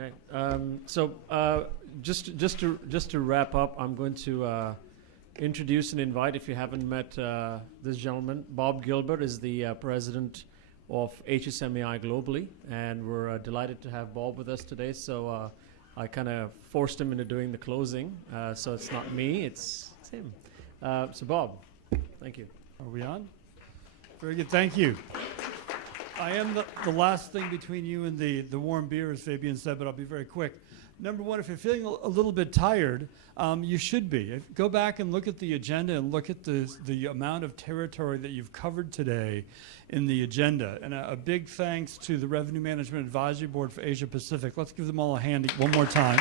Okay. Just to wrap up, I'm going to introduce and invite, if you haven't met this gentleman, Bob Gilbert is the president of HSMAI globally, and we're delighted to have Bob with us today. So I kind of forced him into doing the closing, so it's not me, it's him. So Bob, thank you. Are we on? Very good, thank you. I am the last thing between you and the warm beer, as Fabian said, but I'll be very quick. Number one, if you're feeling a little bit tired, you should be. Go back and look at the agenda and look at the amount of territory that you've covered today in the agenda. And a big thanks to the Revenue Management Advisory Board for Asia Pacific. Let's give them all a hand one more time.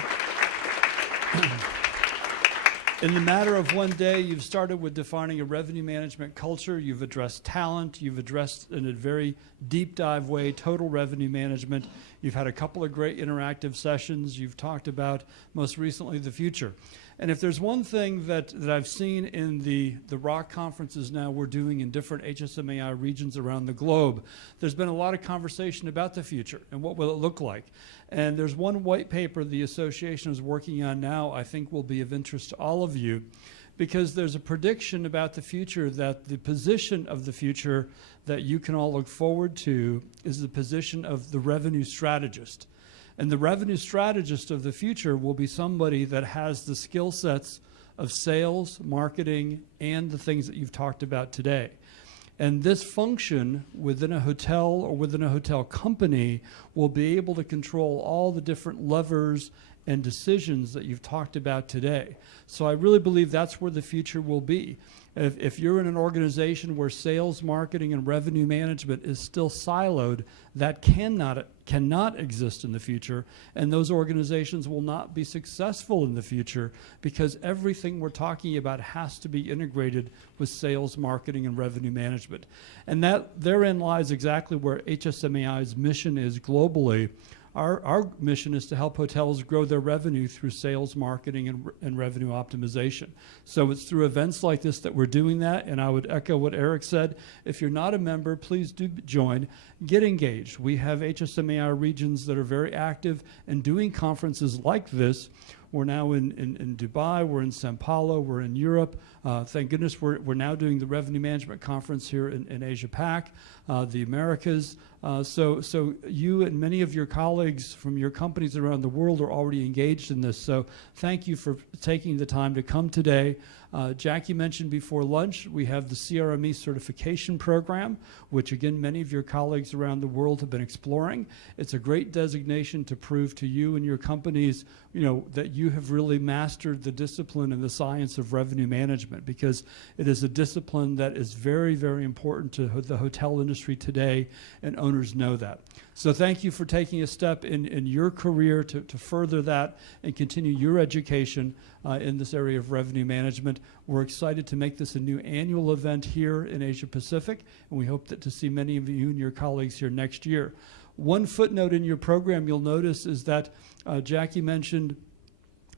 In the matter of one day, you've started with defining a revenue management culture. You've addressed talent. You've addressed, in a very deep dive way, total revenue management. You've had a couple of great interactive sessions. You've talked about, most recently, the future. And if there's one thing that I've seen in the ROC conferences now we're doing in different HSMAI regions around the globe, there's been a lot of conversation about the future and what will it look like. And there's one white paper the association is working on now I think will be of interest to all of you, because there's a prediction about the future that the position of the future that you can all look forward to is the position of the revenue strategist. And the revenue strategist of the future will be somebody that has the skill sets of sales, marketing, and the things that you've talked about today. And this function within a hotel or within a hotel company will be able to control all the different levers and decisions that you've talked about today. So I really believe that's where the future will be. If you're in an organization where sales, marketing, and revenue management is still siloed, that cannot exist in the future, and those organizations will not be successful in the future, because everything we're talking about has to be integrated with sales, marketing, and revenue management. And therein lies exactly where HSMAI's mission is globally. Our mission is to help hotels grow their revenue through sales, marketing, and revenue optimization. So it's through events like this that we're doing that, and I would echo what Eric said. If you're not a member, please do join. Get engaged. We have HSMAI regions that are very active and doing conferences like this. We're now in Dubai, we're in Sao Paulo, we're in Europe. Thank goodness we're now doing the Revenue Management Conference here in Asia Pac, the Americas. So you and many of your colleagues from your companies around the world are already engaged in this. So thank you for taking the time to come today. Jackie mentioned before lunch, we have the CRME certification program, which again, many of your colleagues around the world have been exploring. It's a great designation to prove to you and your companies, that you have really mastered the discipline and the science of revenue management, because it is a discipline that is very, very important to the hotel industry today, and owners know that. So thank you for taking a step in your career to further that and continue your education in this area of revenue management. We're excited to make this a new annual event here in Asia Pacific, and we hope to see many of you and your colleagues here next year. One footnote in your program you'll notice is that Jackie mentioned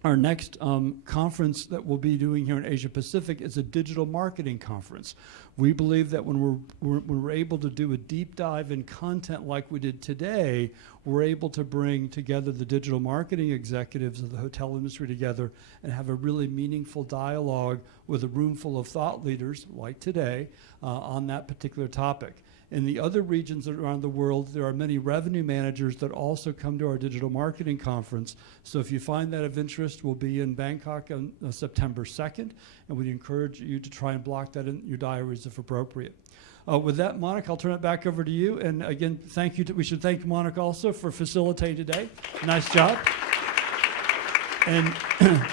our next conference that we'll be doing here in Asia Pacific is a digital marketing conference. We believe that when we're able to do a deep dive in content like we did today, we're able to bring together the digital marketing executives of the hotel industry together and have a really meaningful dialogue with a room full of thought leaders like today on that particular topic. In the other regions around the world, there are many revenue managers that also come to our digital marketing conference. So if you find that of interest, we'll be in Bangkok on September 2nd, and we'd encourage you to try and block that in your diaries if appropriate. With that, Monica, I'll turn it back over to you. And again, thank you. We should thank Monica also for facilitating today. Nice job. And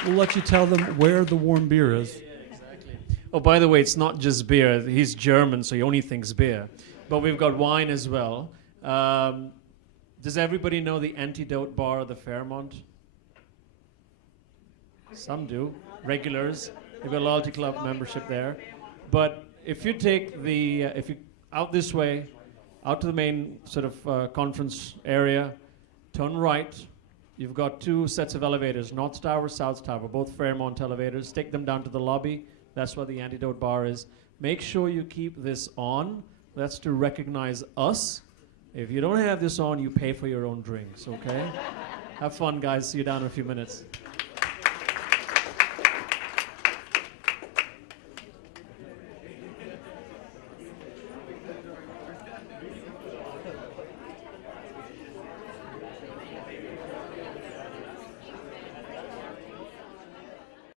we'll let you tell them where the warm beer is. Yeah, exactly. Oh, by the way, it's not just beer. He's German, so he only thinks beer. But we've got wine as well. Does everybody know the Antidote Bar of the Fairmont? Some do. Regulars. They've got a loyalty club membership there. But if you take if you out this way, out to the main sort of conference area, turn right. You've got two sets of elevators, North Tower, South Tower, both Fairmont elevators. Take them down to the lobby. That's where the Antidote Bar is. Make sure you keep this on. That's to recognize us. If you don't have this on, you pay for your own drinks, okay? Have fun, guys. See you down in a few minutes.